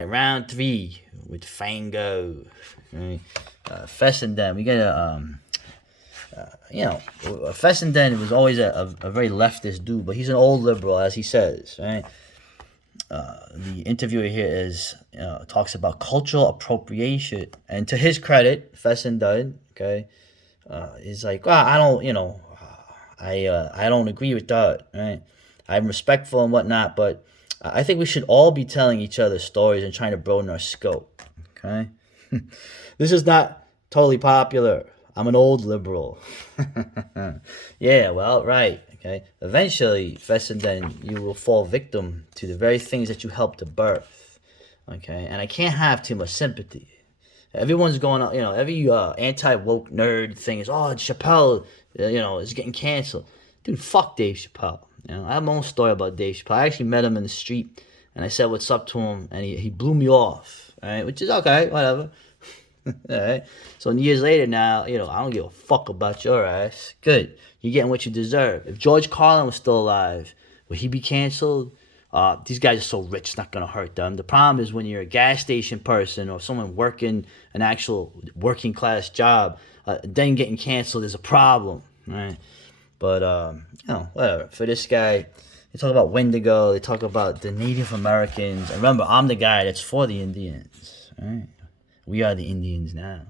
Round three with Fango. Right? Fessenden, we get Fessenden was always a very leftist dude, but he's an old liberal, as he says, right? The interviewer here talks about cultural appropriation, and to his credit, Fessenden, okay, is like, well, I don't, I don't agree with that, right? I'm respectful and whatnot, but I think we should all be telling each other stories and trying to broaden our scope. Okay, this is not totally popular. I'm an old liberal. Yeah, well, right. Okay. Eventually, Fessenden, you will fall victim to the very things that you helped to birth. Okay, and I can't have too much sympathy. Everyone's going on, every anti woke nerd thing is, oh, Chappelle, is getting canceled. Dude, fuck Dave Chappelle. I have my own story about Dave Chappelle. I actually met him in the street, and I said what's up to him, and he blew me off. All right, which is okay, whatever. All right. So years later now, I don't give a fuck about your ass. Good, you're getting what you deserve. If George Carlin was still alive, would he be canceled? These guys are so rich, it's not gonna hurt them. The problem is when you're a gas station person or someone working an actual working class job, then getting canceled is a problem, right? But whatever. For this guy, they talk about Wendigo. They talk about the Native Americans. And remember, I'm the guy that's for the Indians. Right? We are the Indians now.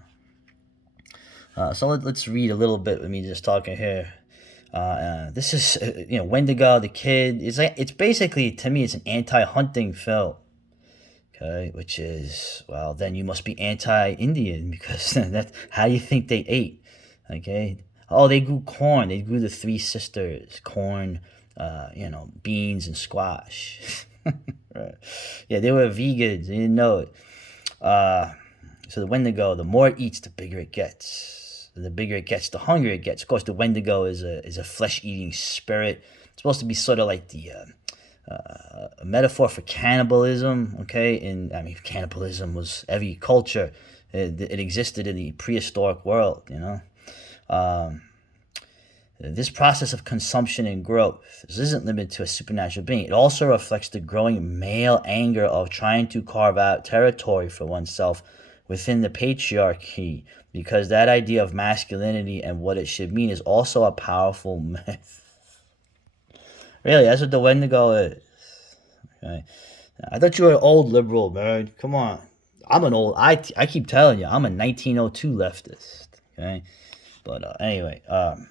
So let's read a little bit with me just talking here. This is Wendigo the Kid. It's basically, to me, it's an anti-hunting film. Okay, which is, well, then you must be anti-Indian because how do you think they ate? Okay. Oh, they grew corn. They grew the three sisters corn, beans and squash. Right. Yeah, they were vegans. They didn't know it. So the Wendigo, the more it eats, the bigger it gets. The bigger it gets, the hungrier it gets. Of course, the Wendigo is a flesh-eating spirit. It's supposed to be sort of like the a metaphor for cannibalism. Okay, and I mean, cannibalism was every culture. It existed in the prehistoric world. This process of consumption and growth, this isn't limited to a supernatural being. It also reflects the growing male anger of trying to carve out territory for oneself within the patriarchy, because that idea of masculinity and what it should mean is also a powerful myth. Really, that's what the Wendigo is. Okay. I thought you were an old liberal, man. Come on. I keep telling you, I'm a 1902 leftist. Okay. But anyway, the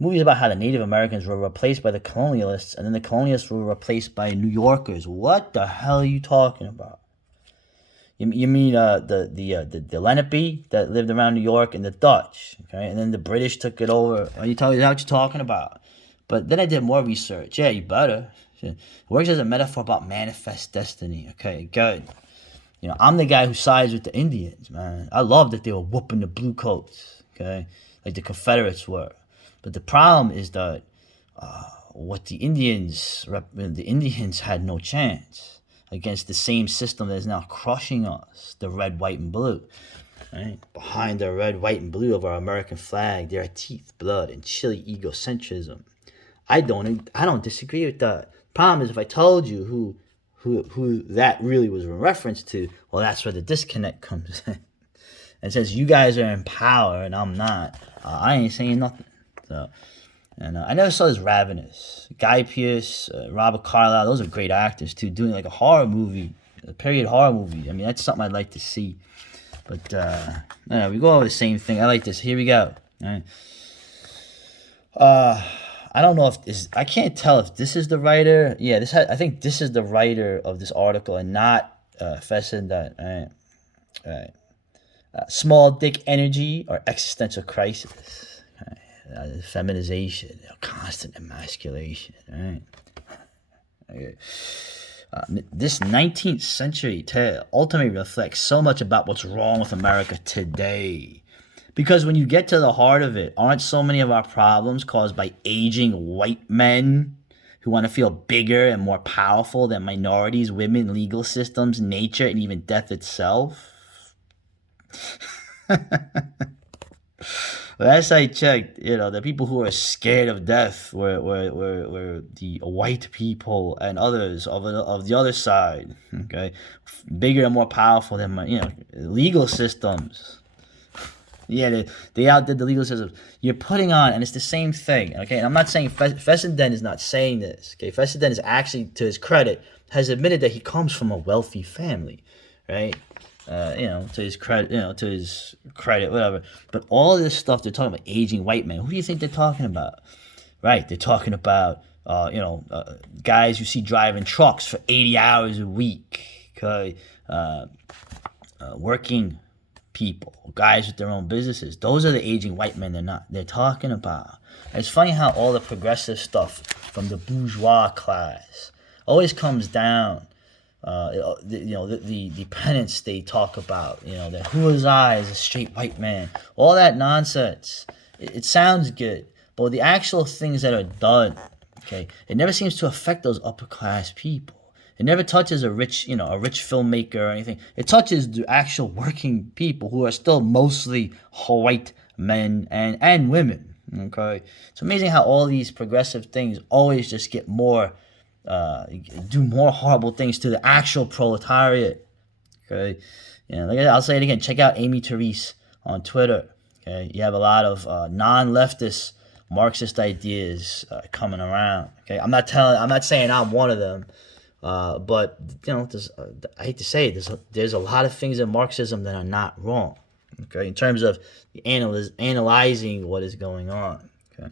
movie is about how the Native Americans were replaced by the colonialists, and then the colonialists were replaced by New Yorkers. What the hell are you talking about? You mean the Lenape that lived around New York and the Dutch, okay? And then the British took it over. Are you talking? What you're talking about? But then I did more research. Yeah, you better. It works as a metaphor about manifest destiny. Okay, good. I'm the guy who sides with the Indians, man. I love that they were whooping the blue coats, okay, like the Confederates were. But the problem is that the Indians had no chance against the same system that is now crushing us, the red, white, and blue. Right? Behind the red, white, and blue of our American flag, there are teeth, blood, and chilly egocentrism. I don't disagree with that. Problem is, if I told you who that really was a reference to, well, that's where the disconnect comes in. And since you guys are in power and I'm not, I ain't saying nothing. So, and I never saw this Ravenous. Guy Pearce, Robert Carlyle, those are great actors too, doing like a horror movie, a period horror movie. I mean, that's something I'd like to see. But we go over the same thing. I like this. Here we go. All right. I don't know I can't tell if this is the writer. Yeah, I think this is the writer of this article and not Fessenden. All right. Small dick energy or existential crisis. Feminization, constant emasculation. All right. Okay. This 19th century tale ultimately reflects so much about what's wrong with America today. Because when you get to the heart of it, aren't so many of our problems caused by aging white men who want to feel bigger and more powerful than minorities, women, legal systems, nature, and even death itself? Last I checked, the people who are scared of death were the white people and others of the other side. Okay, bigger and more powerful than legal systems. Yeah, they outdid the legal system. You're putting on, and it's the same thing. Okay, and I'm not saying Fessenden is not saying this. Okay, Fessenden is actually, to his credit, has admitted that he comes from a wealthy family, right? To his credit, whatever. But all this stuff they're talking about, aging white men. Who do you think they're talking about? Right? They're talking about, guys you see driving trucks for 80 hours a week. Okay, working people, guys with their own businesses. Those are the aging white men they're talking about. And it's funny how all the progressive stuff from the bourgeois class always comes down. The penance they talk about. That who was I as a straight white man? All that nonsense. It sounds good, but the actual things that are done, okay, it never seems to affect those upper class people. It never touches a rich filmmaker or anything. It touches the actual working people who are still mostly white men and women. Okay, it's amazing how all these progressive things always just get more, do more horrible things to the actual proletariat. Okay, I'll say it again. Check out Amy Therese on Twitter. Okay, you have a lot of non-leftist Marxist ideas coming around. Okay, I'm not saying I'm one of them. But I hate to say it, there's a lot of things in Marxism that are not wrong. Okay, in terms of analyzing what is going on. Okay,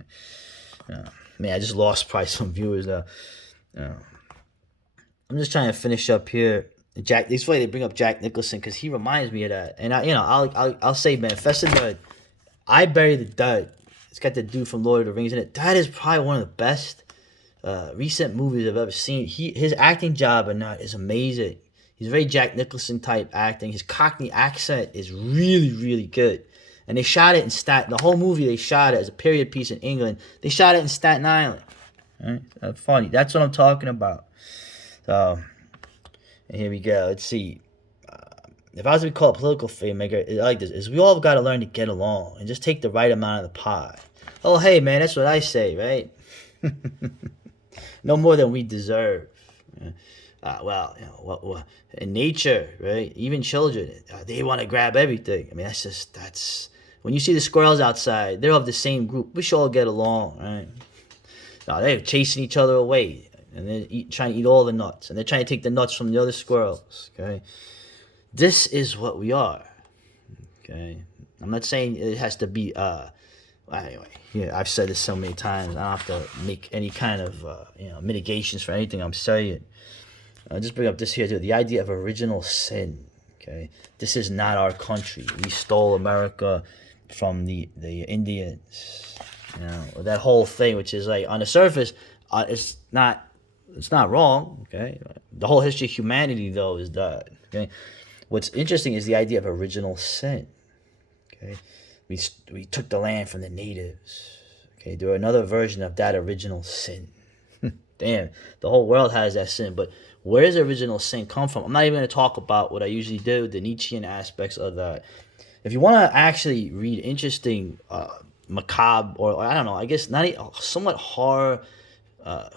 I just lost probably some viewers. I'm just trying to finish up here. It's funny they bring up Jack Nicholson because he reminds me of that. And I'll say, man, Fessenden, I Bury the Dead. It's got the dude from Lord of the Rings in it. That is probably one of the best recent movies I've ever seen. His acting job or not is amazing. He's very Jack Nicholson type acting. His Cockney accent is really, really good. And they shot it in the whole movie they shot it as a period piece in England. They shot it in Staten Island. Right? Funny. That's what I'm talking about. So, and here we go. Let's see. If I was to be called a political filmmaker, like this, is we all got to learn to get along and just take the right amount of the pie. Oh, hey, man, that's what I say, right? No more than we deserve. In nature, right? Even children, they want to grab everything. I mean, that's when you see the squirrels outside, they're of the same group. We should all get along, right? No, they're chasing each other away, and they're trying to eat all the nuts, and they're trying to take the nuts from the other squirrels. Okay, this is what we are. Okay, I'm not saying it has to be. Anyway, I've said this so many times. I don't have to make any kind of mitigations for anything I'm saying. I'll just bring up this here too. The idea of original sin. Okay, this is not our country. We stole America from the Indians. That whole thing, which is like on the surface, it's not wrong. Okay, the whole history of humanity though is that. Okay, what's interesting is the idea of original sin. Okay. We took the land from the natives. Okay, there were another version of that original sin. Damn, the whole world has that sin, but where does original sin come from? I'm not even going to talk about what I usually do, the Nietzschean aspects of that. If you want to actually read interesting, macabre, or I don't know, I guess not somewhat horror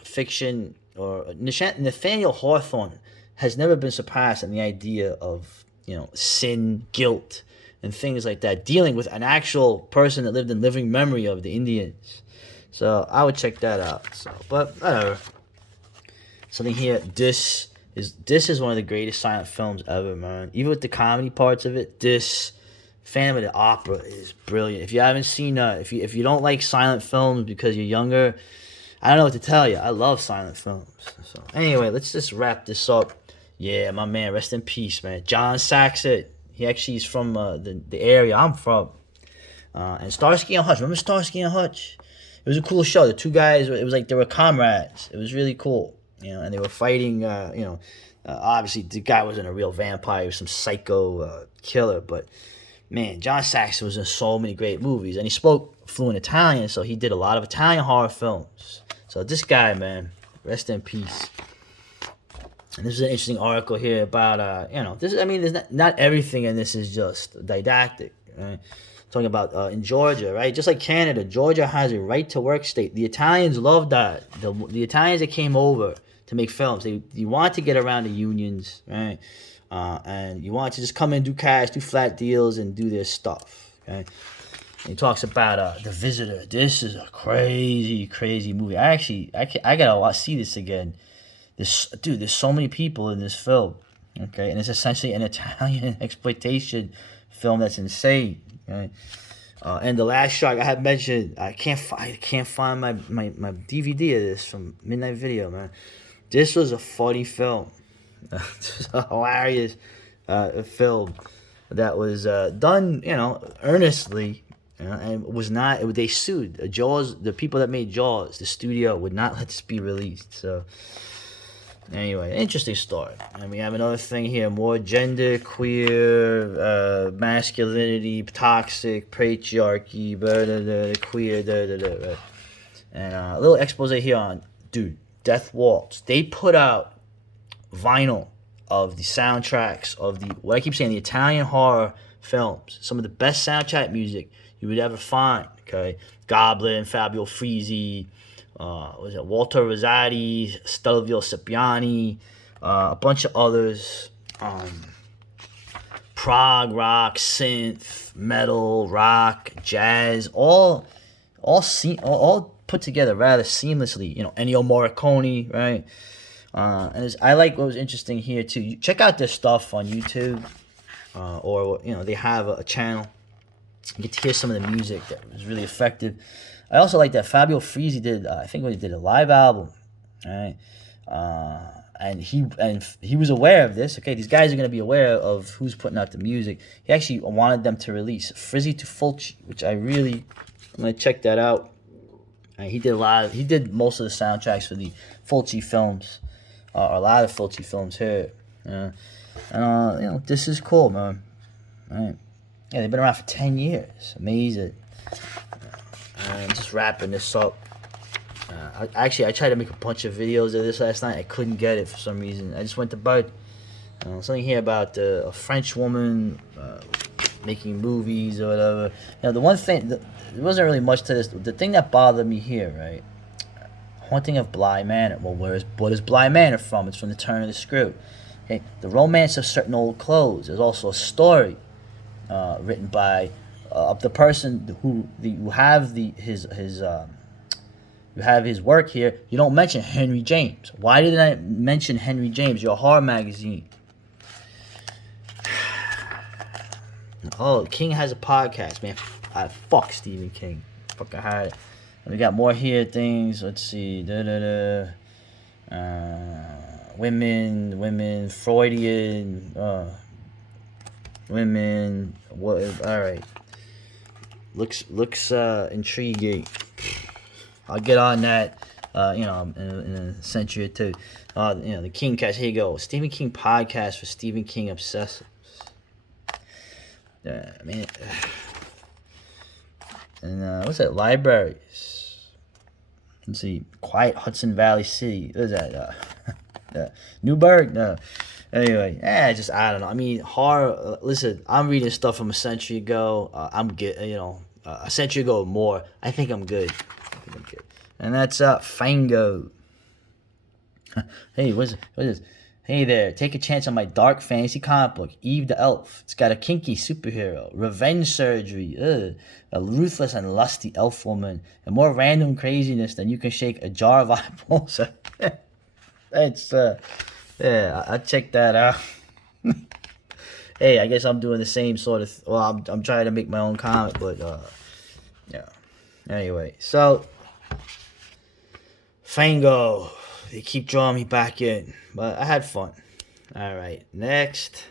fiction, or Nathaniel Hawthorne has never been surpassed in the idea of sin, guilt, and things like that, dealing with an actual person that lived in living memory of the Indians. So I would check that out. So, but whatever. Something here. This is one of the greatest silent films ever, man. Even with the comedy parts of it, this Phantom of the Opera is brilliant. If you haven't seen, if you don't like silent films because you're younger, I don't know what to tell you. I love silent films. So anyway, let's just wrap this up. Yeah, my man, rest in peace, man. John Saxon. He actually is from the area I'm from. And Starsky and Hutch. Remember Starsky and Hutch? It was a cool show. The two guys, it was like they were comrades. It was really cool. And they were fighting, obviously the guy wasn't a real vampire. He was some psycho killer. But, man, John Saxon was in so many great movies. And he spoke fluent Italian, so he did a lot of Italian horror films. So this guy, man, rest in peace. And this is an interesting article here about, there's not everything in this is just didactic, right? talking about in Georgia, right? Just like Canada, Georgia has a right to work state. The Italians love that. The Italians that came over to make films, they want to get around the unions, right? And you want to just come in, do cash, do flat deals, and do their stuff. Okay. And he talks about The Visitor. This is a crazy movie. I gotta see this again. There's so many people in this film. Okay, and it's essentially an Italian exploitation film that's insane. Right? And the last shark I had mentioned, I can't find my DVD of this from Midnight Video, man. This was a funny film. This was a hilarious film that was done, earnestly, and was not. They sued Jaws. The people that made Jaws, the studio, would not let this be released. So. Anyway, interesting story. And we have another thing here: more gender, queer, masculinity, toxic, patriarchy, queer, right? And a little expose here on, Death Waltz. They put out vinyl of the soundtracks of what I keep saying, the Italian horror films. Some of the best soundtrack music you would ever find. Okay, Goblin, Fabio Frizzi. Was it Walter Rosati, Stelvio Cipriani, a bunch of others, prog rock, synth, metal, rock, jazz, all put together rather seamlessly. Ennio Morricone, right? And I like what was interesting here too. Check out their stuff on YouTube, or they have a channel. You get to hear some of the music that was really effective. I also like that Fabio Frizzi did. I think he did a live album, right? And he was aware of this. Okay, these guys are gonna be aware of who's putting out the music. He actually wanted them to release Frizzi to Fulci, which I'm gonna check that out. He did most of the soundtracks for the Fulci films, or a lot of Fulci films here. And this is cool, man. Right? Yeah, they've been around for 10 years. Amazing. And just wrapping this up. I tried to make a bunch of videos of this last night. I couldn't get it for some reason. I just went to bed. Something here about a French woman making movies or whatever. The one thing, there wasn't really much to this. The thing that bothered me here, right? Haunting of Bly Manor. Well, what is Bly Manor from? It's from the turn of the screw. Okay, the romance of certain old clothes. There's also a story written by the person who have his work here. You don't mention Henry James. Why didn't I mention Henry James? Your horror magazine. Oh, King has a podcast, man. Fuck Stephen King. Fuck, I had it. And we got more here things. Let's see. Women, Freudian, women. What? All right. Looks intriguing. I'll get on that. In a century or two. The King cast. Here you go. Stephen King podcast for Stephen King obsessives. Man. And what's that? Libraries. Let's see. Quiet Hudson Valley City. What is that? Newburgh? No. Anyway, I don't know. I mean, horror. Listen, I'm reading stuff from a century ago. I'm good. A century ago or more. I think I'm good. And that's Fango. Hey, what is this? Hey there, take a chance on my dark fantasy comic book, Eve the Elf. It's got a kinky superhero, revenge surgery, a ruthless and lusty elf woman, and more random craziness than you can shake a jar of eyeballs. It's I'll check that out. Hey, I guess I'm doing the same sort of. I'm trying to make my own comic, but yeah. Anyway, so Fango, they keep drawing me back in, but I had fun. All right, next.